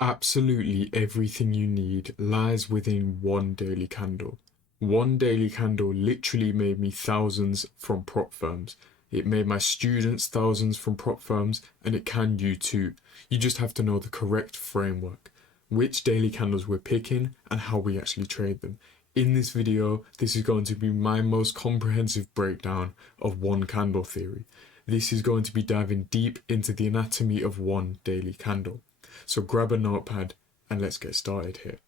Absolutely everything you need lies within one daily candle. One daily candle literally made me thousands from prop firms. It made my students thousands from prop firms, and it can you too. You just have to know the correct framework, which daily candles we're picking, and how we actually trade them. In this video, this is going to be my most comprehensive breakdown of one candle theory. This is going to be diving deep into the anatomy of one daily candle. So grab a notepad and let's get started here.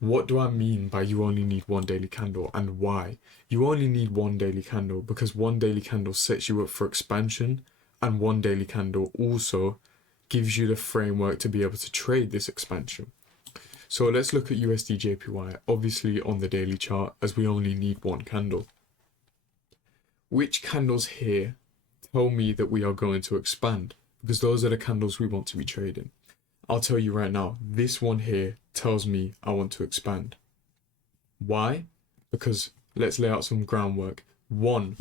What do I mean by you only need one daily candle, and why? You only need one daily candle because one daily candle sets you up for expansion, and one daily candle also gives you the framework to be able to trade this expansion. So let's look at USD JPY, obviously on the daily chart, as we only need one candle. Which candles here tell me that we are going to expand? Because those are the candles we want to be trading. I'll tell you right now, this one here tells me I want to expand. Why? Because let's lay out some groundwork. One,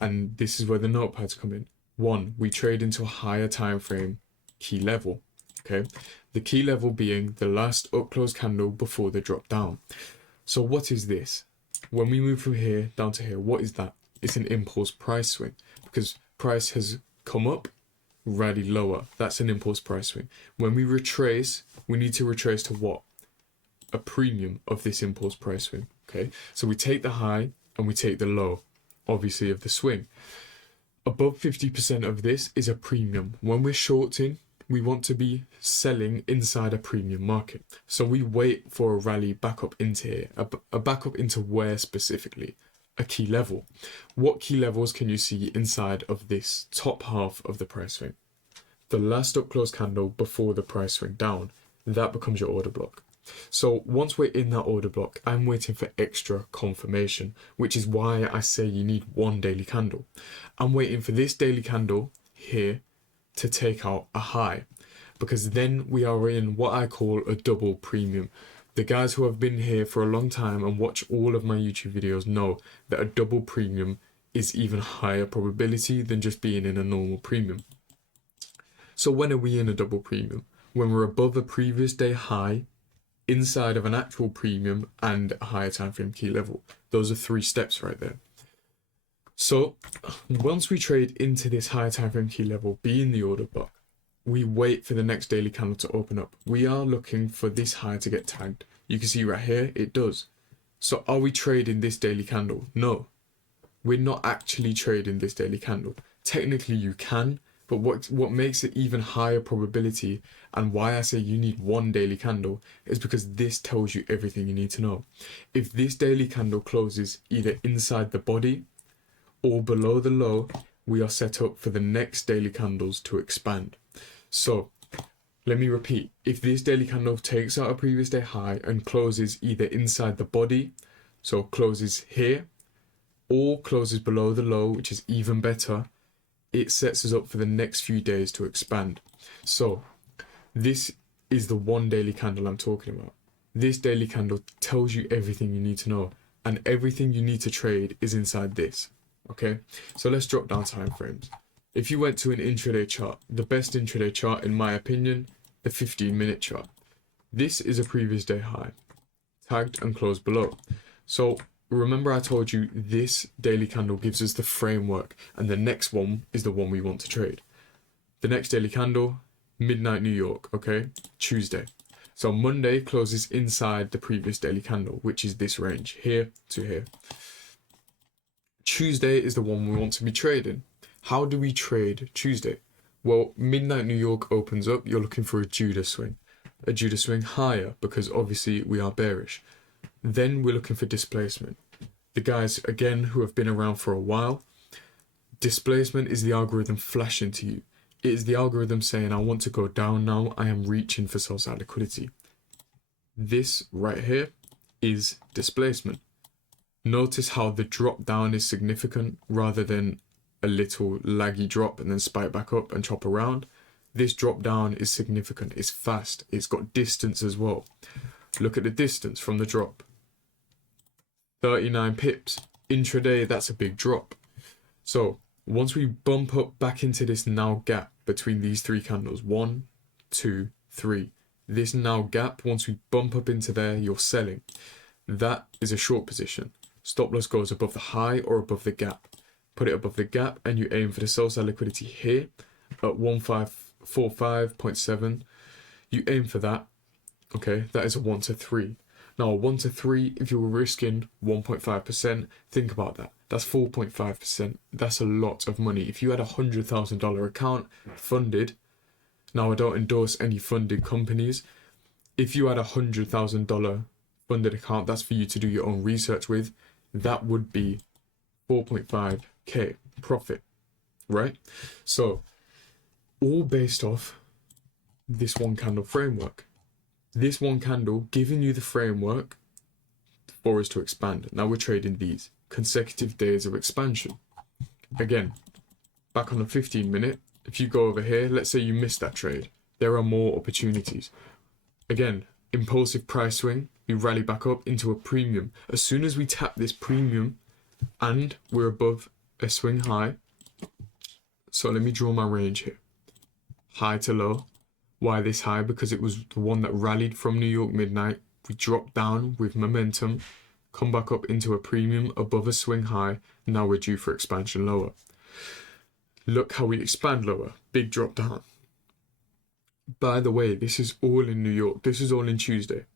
and this is where the notepads come in. One, we trade into a higher time frame key level. Okay, the key level being the last up close candle before the drop down. So what is this? When we move from here down to here, what is that? It's an impulse price swing because price has come up, rally lower. That's an impulse price swing. When we retrace, we need to retrace to what? A premium of this impulse price swing. Okay, so we take the high and we take the low, obviously, of the swing. Above 50% of this is a premium. When we're shorting, we want to be selling inside a premium market. So we wait for a rally back up into here. A back up into where specifically? A key level. What key levels can you see inside of this top half of the price swing? The last up close candle before the price swing down. That becomes your order block. So once we're in that order block, I'm waiting for extra confirmation, which is why I say you need one daily candle. I'm waiting for this daily candle here to take out a high, because then we are in what I call a double premium. The guys who have been here for a long time and watch all of my YouTube videos know that a double premium is even higher probability than just being in a normal premium. So when are we in a double premium? When we're above a previous day high, inside of an actual premium, and a higher time frame key level. Those are 3 steps right there. So once we trade into this higher time frame key level, be in the order block, we wait for the next daily candle to open up. We are looking for this high to get tagged. You can see right here, it does. So are we trading this daily candle? No, we're not actually trading this daily candle. Technically you can, but what makes it even higher probability, and why I say you need one daily candle, is because this tells you everything you need to know. If this daily candle closes either inside the body or below the low, we are set up for the next daily candles to expand. So let me repeat, if this daily candle takes out a previous day high and closes either inside the body, so closes here, or closes below the low, which is even better, it sets us up for the next few days to expand. So this is the one daily candle I'm talking about. This daily candle tells you everything you need to know, and everything you need to trade is inside this. Okay, so let's drop down time frames. If you went to an intraday chart, the best intraday chart in my opinion, the 15-minute chart. This is a previous day high, tagged and closed below. So remember I told you this daily candle gives us the framework, and the next one is the one we want to trade. The next daily candle, midnight New York, okay, Tuesday. So Monday closes inside the previous daily candle, which is this range, here to here. Tuesday is the one we want to be trading. How do we trade Tuesday? Well, midnight New York opens up, you're looking for a Judah swing. A Judah swing higher, because obviously we are bearish. Then we're looking for displacement. The guys, again, who have been around for a while, displacement is the algorithm flashing to you. It is the algorithm saying, I want to go down now, I am reaching for sell side liquidity. This right here is displacement. Notice how the drop down is significant rather than a little laggy drop and then spike back up and chop around. This drop down is significant, it's fast, it's got distance as well. Look at the distance from the drop. 39 pips. Intraday, that's a big drop. So once we bump up back into this now gap between these 3 candles, 1, 2, 3, This now gap, once we bump up into there, you're selling. That is a short position. Stop loss goes above the high or above the gap. Put it above the gap and you aim for the sell side liquidity here at 1545.7. You aim for that. Okay, that is a 1 to 3. Now, a 1 to 3, if you were risking 1.5%, think about that. That's 4.5%. That's a lot of money. If you had a $100,000 account funded, now I don't endorse any funded companies. If you had a $100,000 funded account, that's for you to do your own research with. That would be 4.5K profit, right? So, all based off this one candle framework. This one candle giving you the framework for us to expand. Now we're trading these consecutive days of expansion. Again, back on the 15 minute, if you go over here, let's say you missed that trade, there are more opportunities. Again, impulsive price swing, we rally back up into a premium. As soon as we tap this premium and we're above a swing high, so let me draw my range here. High to low. Why this high? Because it was the one that rallied from New York midnight. We dropped down with momentum, come back up into a premium above a swing high. Now we're due for expansion lower. Look how we expand lower. Big drop down. By the way, this is all in New York. This is all in Tuesday.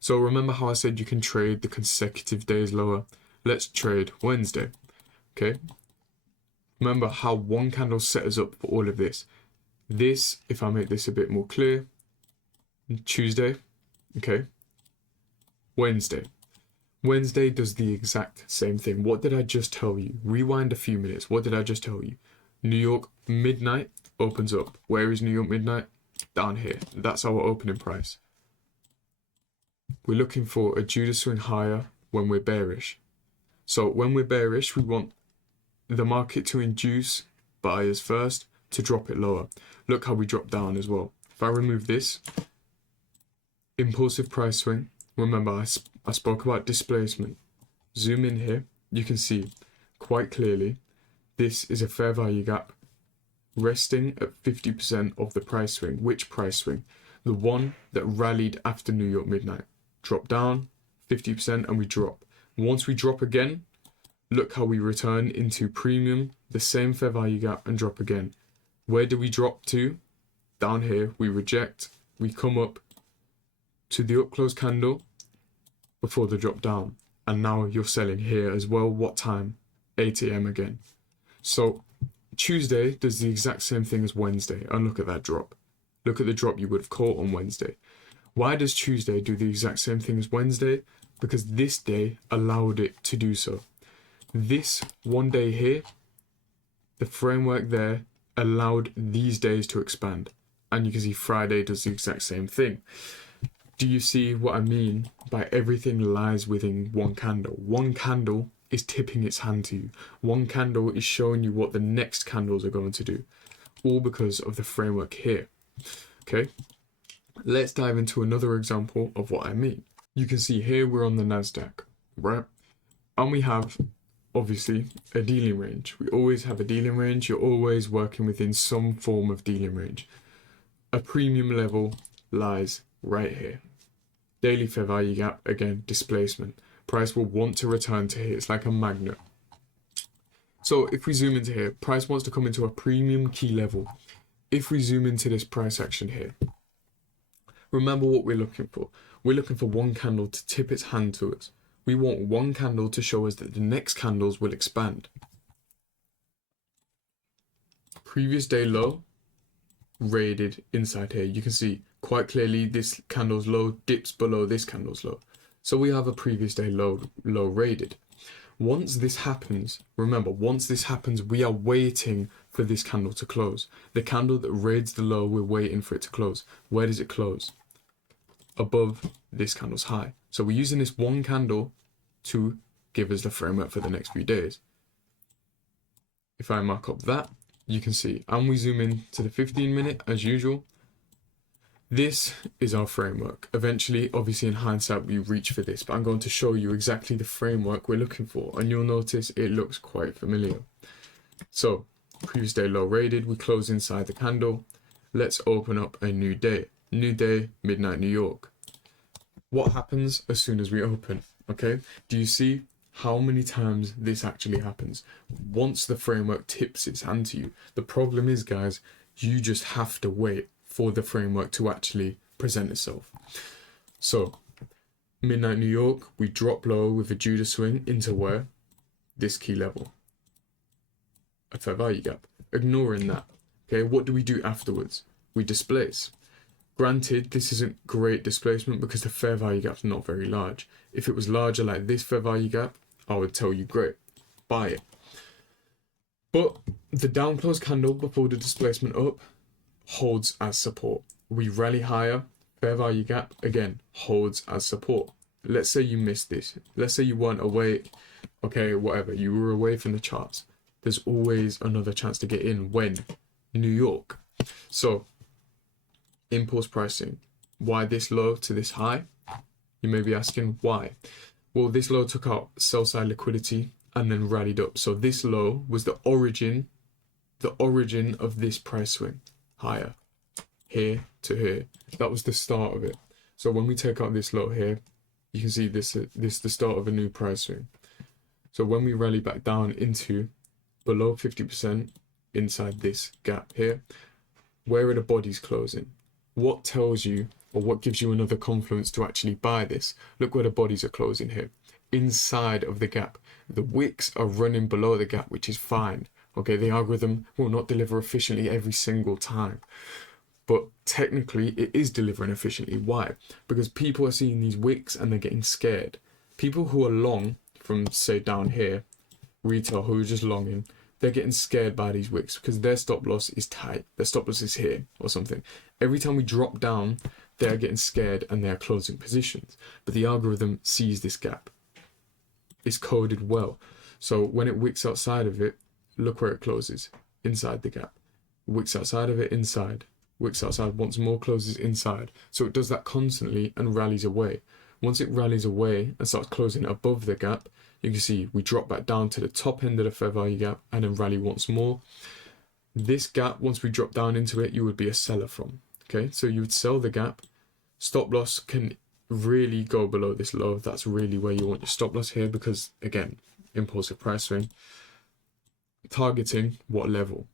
So remember how I said you can trade the consecutive days lower? Let's trade Wednesday. Okay. Remember how one candle set us up for all of this. This, if I make this a bit more clear, Tuesday, okay, Wednesday. Wednesday does the exact same thing. What did I just tell you? Rewind a few minutes. What did I just tell you? New York midnight opens up. Where is New York midnight? Down here. That's our opening price. We're looking for a Judas swing higher when we're bearish. So when we're bearish, we want the market to induce buyers first to drop it lower. Look how we drop down as well. If I remove this, impulsive price swing, remember I spoke about displacement. Zoom in here, you can see quite clearly this is a fair value gap resting at 50% of the price swing. Which price swing? The one that rallied after New York midnight. Drop down 50% and we drop. Once we drop again, look how we return into premium, the same fair value gap, and drop again. Where do we drop to? Down here, we reject, we come up to the up close candle before the drop down. And now you're selling here as well. What time? 8 a.m. again. So Tuesday does the exact same thing as Wednesday. And look at that drop. Look at the drop you would have caught on Wednesday. Why does Tuesday do the exact same thing as Wednesday? Because this day allowed it to do so. This one day here, the framework there allowed these days to expand. And you can see Friday does the exact same thing. Do you see what I mean by everything lies within one candle? One candle is tipping its hand to you. One candle is showing you what the next candles are going to do. All because of the framework here. Okay, let's dive into another example of what I mean. You can see here we're on the NASDAQ, right? And we have obviously a dealing range. We always have a dealing range. You're always working within some form of dealing range. A premium level lies right here. Daily fair value gap, again, displacement. Price will want to return to here. It's like a magnet. So if we zoom into here, price wants to come into a premium key level. If we zoom into this price action here, remember what we're looking for. We're looking for one candle to tip its hand to us. We want one candle to show us that the next candles will expand. Previous day low, raided inside here. You can see quite clearly this candle's low dips below this candle's low. So we have a previous day low raided. Once this happens, remember, once this happens, we are waiting for this candle to close. The candle that raids the low, we're waiting for it to close. Where does it close? Above this candle's high. So we're using this one candle to give us the framework for the next few days. If I mark up that, you can see, and we zoom in to the 15 minute as usual. This is our framework. Eventually, obviously in hindsight, we reach for this, but I'm going to show you exactly the framework we're looking for, and you'll notice it looks quite familiar. So, previous day low rated, we close inside the candle. Let's open up a new day. new day, midnight New York. What happens as soon as we open? Okay, do you see how many times this actually happens? Once the framework tips its hand to you, the problem is, guys, you just have to wait for the framework to actually present itself. So midnight New York, we drop low with a Judah swing into where? This key level, a fair value gap. Ignoring that, okay, what do we do afterwards? We displace. Granted, this isn't great displacement because the fair value gap's not very large. If it was larger like this fair value gap, I would tell you, great, buy it. But the down close candle before the displacement up holds as support. We rally higher, fair value gap, again, holds as support. Let's say you missed this. Let's say you weren't away, okay, whatever, you were away from the charts. There's always another chance to get in when? New York. So, impulse pricing. Why this low to this high? You may be asking why. Well, this low took out sell side liquidity and then rallied up. So this low was the origin of this price swing. Higher. Here to here. That was the start of it. So when we take out this low here, you can see this is the start of a new price swing. So when we rally back down into below 50% inside this gap here, where are the bodies closing? What tells you, or what gives you another confluence to actually buy this? Look where the bodies are closing here, inside of the gap. The wicks are running below the gap, which is fine. Okay, the algorithm will not deliver efficiently every single time, but technically it is delivering efficiently. Why? Because people are seeing these wicks and they're getting scared. People who are long from, say, down here, retail who are just longing, they're getting scared by these wicks because their stop loss is tight. Their stop loss is here or something. Every time we drop down, they're getting scared and they're closing positions. But the algorithm sees this gap. It's coded well. So when it wicks outside of it, look where it closes, inside the gap. Wicks outside of it, inside. Wicks outside once more, closes inside. So it does that constantly and rallies away. Once it rallies away and starts closing above the gap, you can see we drop back down to the top end of the fair value gap and then rally once more. This gap, once we drop down into it, you would be a seller from. Okay, so you would sell the gap. Stop loss can really go below this low. That's really where you want your stop loss here because, again, impulsive price swing. Targeting what level?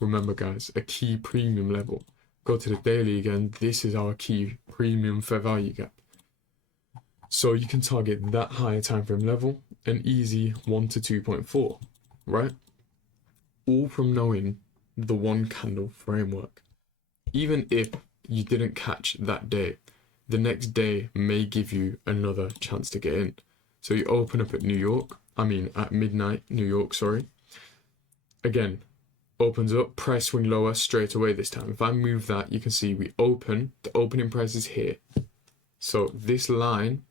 Remember, guys, a key premium level. Go to the daily again. This is our key premium fair value gap. So you can target that higher time frame level, an easy 1 to 2.4, right? All from knowing the one candle framework. Even if you didn't catch that day, the next day may give you another chance to get in. So you open up at at midnight New York, sorry. Again, opens up, price swing lower straight away this time. If I move that, you can see we open, the opening price is here. So this line,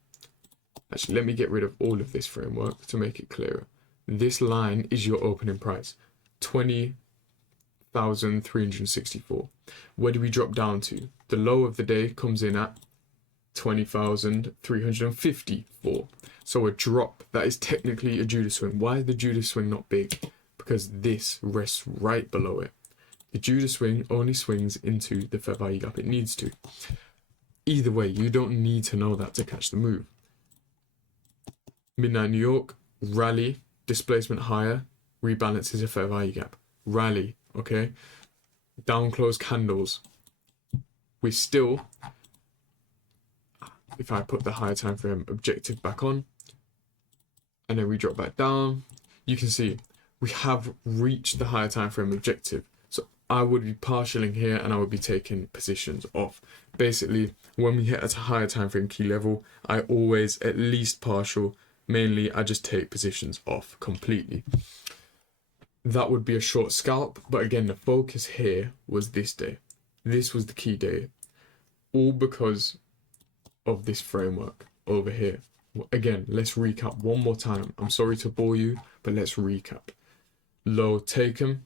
actually, let me get rid of all of this framework to make it clearer. This line is your opening price, 20,364. Where do we drop down to? The low of the day comes in at 20,354. So a drop, that is technically a Judah swing. Why is the Judah swing not big? Because this rests right below it. The Judah swing only swings into the fair value gap it needs to. Either way, you don't need to know that to catch the move. Midnight New York, rally, displacement higher, rebalances a fair value gap. Rally, okay? Down close candles. We still, if I put the higher time frame objective back on, and then we drop back down, you can see we have reached the higher time frame objective. So I would be partialing here and I would be taking positions off. Basically, when we hit at a higher time frame key level, I always at least partial. Mainly, I just take positions off completely. That would be a short scalp, but again, the focus here was this day. This was the key day, all because of this framework over here. Again, let's recap one more time. I'm sorry to bore you, but let's recap. Low taken,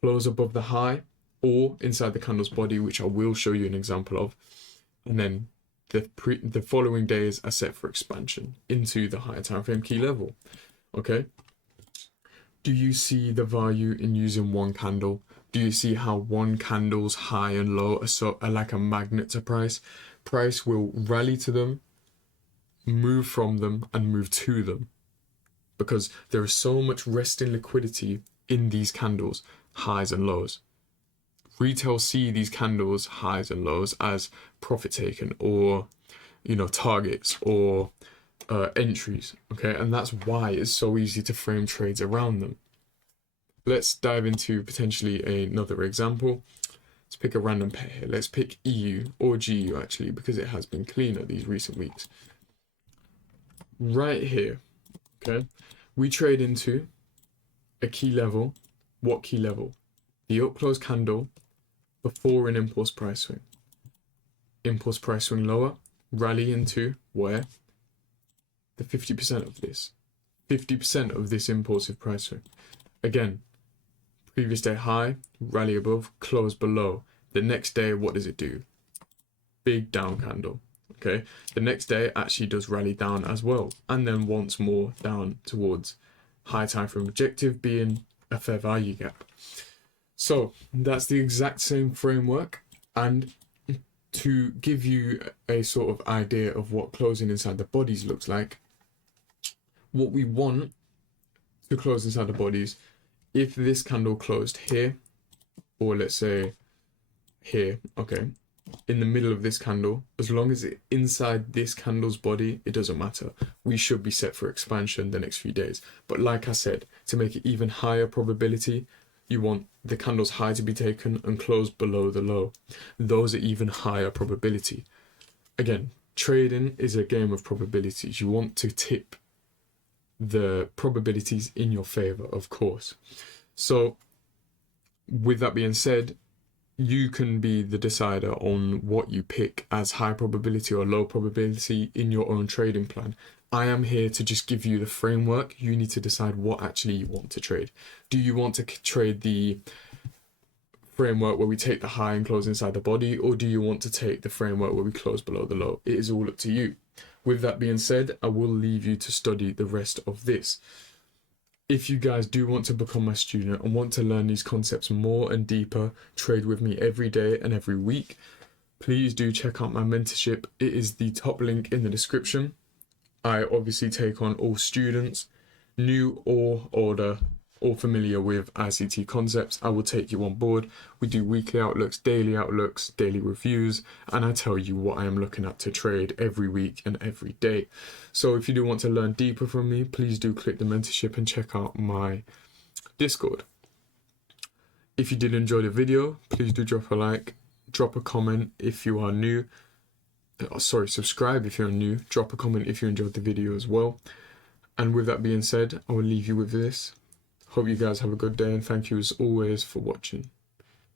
close above the high, or inside the candle's body, which I will show you an example of, and then the following days are set for expansion into the higher time frame key level. Okay, do you see the value in using one candle Do you see how one candle's high and low are like a magnet to price? Price will rally to them, move from them, and move to them, because there is so much resting liquidity in these candles, highs and lows. Retail see these candles, highs and lows, as profit taken, or targets, or entries. Okay, and that's why it's so easy to frame trades around them. Let's dive into potentially another example. Let's pick a random pair here. Let's pick EU or GU actually, because it has been cleaner these recent weeks. Right here, okay, we trade into a key level. What key level? The up close candle before an impulse price swing. Impulse price swing lower, rally into where? The 50% of this. 50% of this impulsive price swing. Again, previous day high, rally above, close below. The next day, what does it do? Big down candle. Okay, the next day actually does rally down as well, and then once more down towards high time frame objective being a fair value gap. So that's the exact same framework, and to give you a sort of idea of what closing inside the bodies looks like, what we want to close inside the bodies, if this candle closed here, or let's say here, okay, in the middle of this candle, as long as it's inside this candle's body, it doesn't matter. We should be set for expansion the next few days. But like I said, to make it even higher probability, you want the candle's high to be taken and close below the low. Those are even higher probability. Again, trading is a game of probabilities. You want to tip the probabilities in your favor, of course. So with that being said, you can be the decider on what you pick as high probability or low probability in your own trading plan. I am here to just give you the framework. You need to decide what actually you want to trade. Do you want to trade the framework where we take the high and close inside the body, or do you want to take the framework where we close below the low? It is all up to you. With that being said, I will leave you to study the rest of this. If you guys do want to become my student and want to learn these concepts more and deeper, trade with me every day and every week, please do check out my mentorship. It is the top link in the description. I obviously take on all students, new or older, or familiar with ICT concepts. I will take you on board. We do weekly outlooks, daily reviews, and I tell you what I am looking at to trade every week and every day. So if you do want to learn deeper from me, please do click the mentorship and check out my Discord. If you did enjoy the video, please do drop a like, drop a comment if you are new. Subscribe if you're new. Drop a comment if you enjoyed the video as well. And with that being said, I will leave you with this. Hope you guys have a good day, and thank you as always for watching.